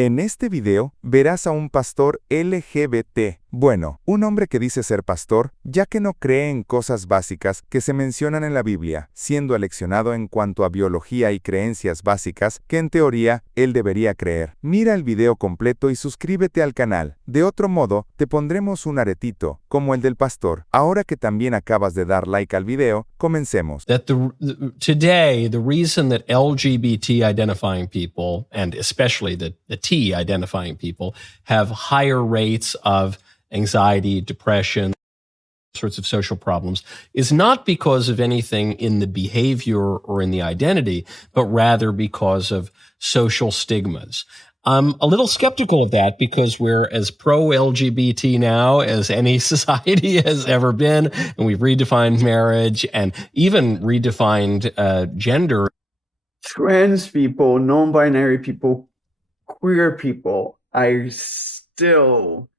En este video verás a un pastor LGBT. Bueno, un hombre que dice ser pastor, ya que no cree en cosas básicas que se mencionan en la Biblia, siendo aleccionado en cuanto a biología y creencias básicas que en teoría él debería creer. Mira el video completo y suscríbete al canal. De otro modo, te pondremos un aretito, como el del pastor. Ahora que también acabas de dar like al video, comencemos. Today, the reason that LGBT identifying people, and especially the T identifying people, have higher rates of anxiety, depression, sorts of social problems, is not because of anything in the behavior or in the identity, but rather because of social stigmas. I'm a little skeptical of that because we're as pro-LGBT now as any society has ever been, and we've redefined marriage and even redefined gender. Trans people, non-binary people, queer people are still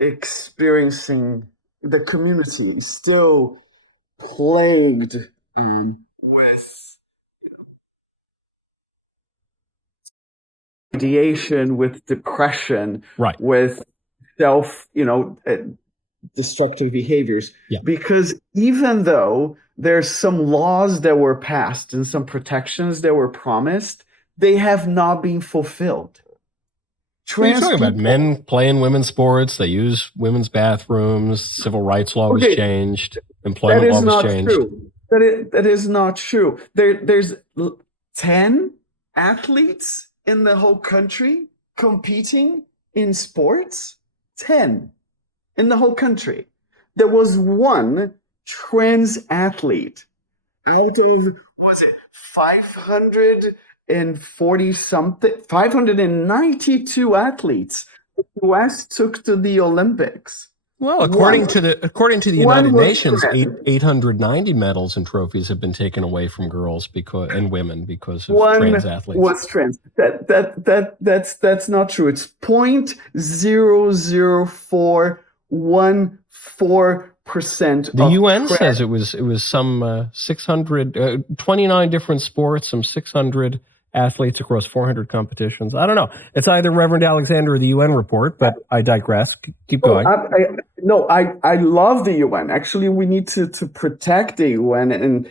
experiencing, the community is still plagued with ideation, with depression, right, with destructive behaviors. Yeah. Because even though there's some laws that were passed and some protections that were promised, they have not been fulfilled. What are you talking about? Men playing women's sports, they use women's bathrooms, civil rights law was changed, employment law was changed. True. That is not true. There's 10 athletes in the whole country competing in sports. 10 in the whole country. There was one trans athlete out of, was it 592 athletes the US took to the Olympics. Well, according to the United Nations, 890 medals and trophies have been taken away from girls and women because of trans athletes. Was trans. That's not true. It's 0.00414%. The UN says it was some 29 different sports, some 600 athletes across 400 competitions. I don't know. It's either Reverend Alexander or the UN report, but I digress. Keep going. I love the UN. Actually, we need to protect the UN and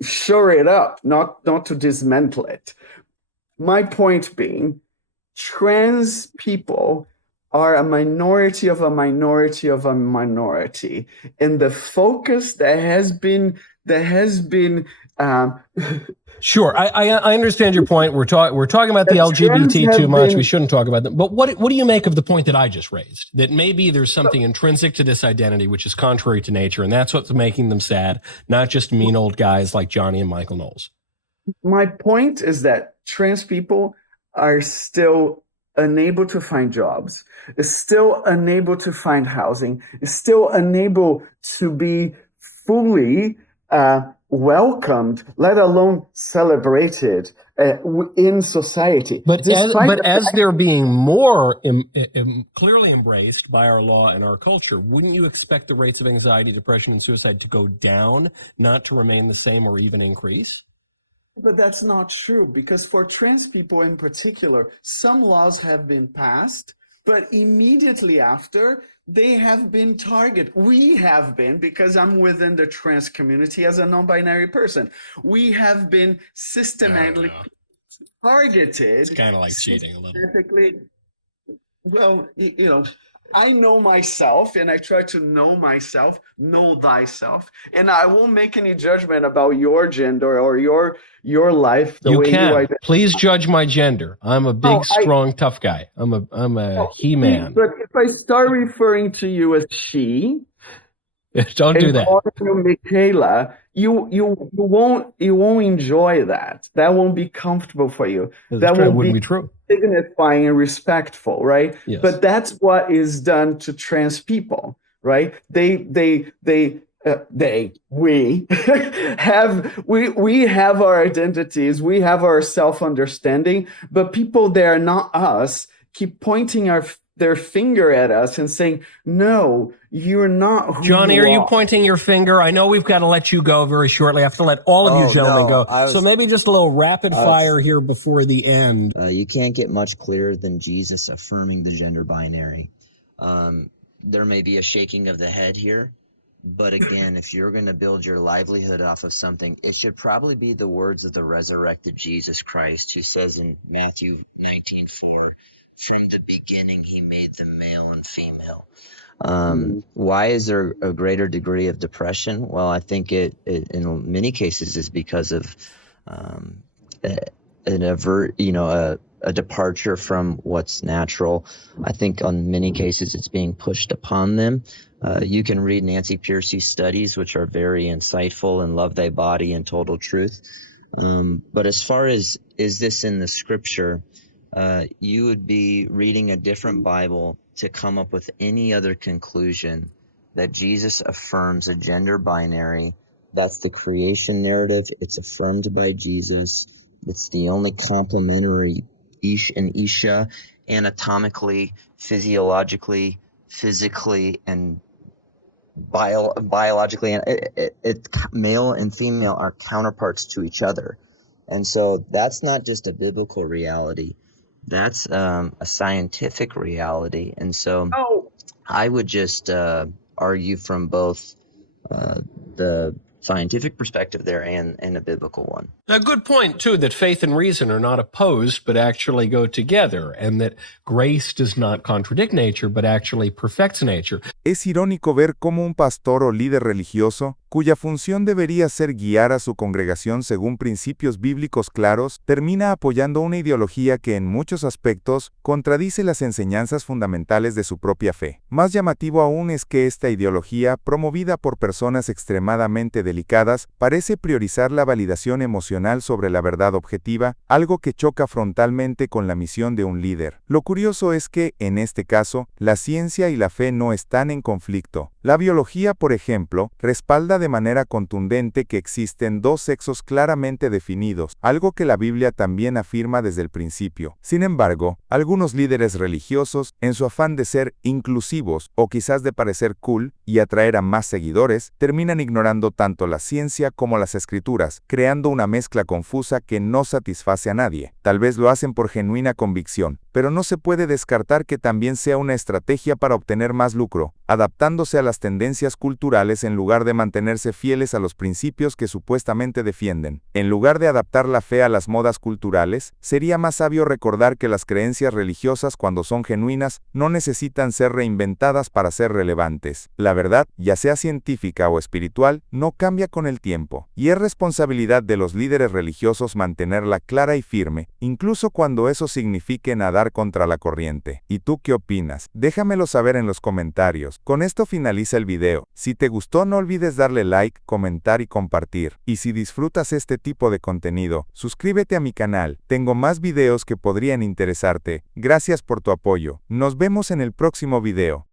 shore it up, not to dismantle it. My point being, trans people are a minority of a minority of a minority. And the focus that has been Sure, I understand your point. We're talking about the LGBT too much. We shouldn't talk about them. But what do you make of the point that I just raised? That maybe there's something intrinsic to this identity which is contrary to nature, and that's what's making them sad, not just mean old guys like Johnny and Michael Knowles. My point is that trans people are still unable to find jobs, is still unable to find housing, is still unable to be fully welcomed, let alone celebrated in society. But as they're being more clearly embraced by our law and our culture, wouldn't you expect the rates of anxiety, depression, and suicide to go down, not to remain the same or even increase? But that's not true, because for trans people in particular, some laws have been passed, but immediately after, they have been targeted. We have been, because I'm within the trans community as a non-binary person. We have been systematically targeted. It's kind of like cheating a little. Well, I know myself, and I try to know myself, know thyself, and I won't make any judgment about your gender or your life. You can. Please judge my gender. I'm a big, strong, tough guy. I'm a he-man. But if I start referring to you as she, don't do that. Michaela, you won't enjoy that. That won't be comfortable for you. That wouldn't be true. Dignifying and respectful, right? Yes. But that's what is done to trans people, right? We have our identities, we have our self-understanding, but people that are not us keep pointing their finger at us and saying, no, you're not who Johnny, you are you are. pointing your finger? I know we've got to let you go very shortly. I have to let all of you gentlemen go. So maybe just a little rapid fire here before the end. You can't get much clearer than Jesus affirming the gender binary. There may be a shaking of the head here, but again, if you're going to build your livelihood off of something, it should probably be the words of the resurrected Jesus Christ, who says in Matthew 19:4, from the beginning he made them male and female. Why is there a greater degree of depression? Well, I think it in many cases is because of a departure from what's natural. I think on many cases it's being pushed upon them. You can read Nancy Pearcey's studies, which are very insightful, and Love Thy Body and Total Truth. But as far as is this in the scripture, you would be reading a different Bible to come up with any other conclusion that Jesus affirms a gender binary. That's the creation narrative. It's affirmed by Jesus. It's the only complementary ish and isha, anatomically, physiologically, physically, and biologically. And male and female are counterparts to each other. And so that's not just a biblical reality. That's a scientific reality. And so I would just argue from both the scientific perspective there and a biblical one. A good point, too, that faith and reason are not opposed, but actually go together, and that grace does not contradict nature, but actually perfects nature. Es irónico ver cómo un pastor o líder religioso, cuya función debería ser guiar a su congregación según principios bíblicos claros, termina apoyando una ideología que en muchos aspectos contradice las enseñanzas fundamentales de su propia fe. Más llamativo aún es que esta ideología, promovida por personas extremadamente delicadas, parece priorizar la validación emocional sobre la verdad objetiva, algo que choca frontalmente con la misión de un líder. Lo curioso es que, en este caso, la ciencia y la fe no están en conflicto. La biología, por ejemplo, respalda de manera contundente que existen dos sexos claramente definidos, algo que la Biblia también afirma desde el principio. Sin embargo, algunos líderes religiosos, en su afán de ser inclusivos o quizás de parecer cool y atraer a más seguidores, terminan ignorando tanto la ciencia como las escrituras, creando una mezcla confusa que no satisface a nadie. Tal vez lo hacen por genuina convicción, pero no se puede descartar que también sea una estrategia para obtener más lucro, adaptándose a las tendencias culturales en lugar de mantenerse fieles a los principios que supuestamente defienden. En lugar de adaptar la fe a las modas culturales, sería más sabio recordar que las creencias religiosas, cuando son genuinas, no necesitan ser reinventadas para ser relevantes. La verdad, ya sea científica o espiritual, no cambia con el tiempo, y es responsabilidad de los líderes religiosos mantenerla clara y firme, incluso cuando eso signifique nadar contra la corriente. ¿Y tú qué opinas? Déjamelo saber en los comentarios. Con esto finaliza el video. Si te gustó, no olvides darle like, comentar y compartir. Y si disfrutas este tipo de contenido, suscríbete a mi canal. Tengo más videos que podrían interesarte. Gracias por tu apoyo. Nos vemos en el próximo video.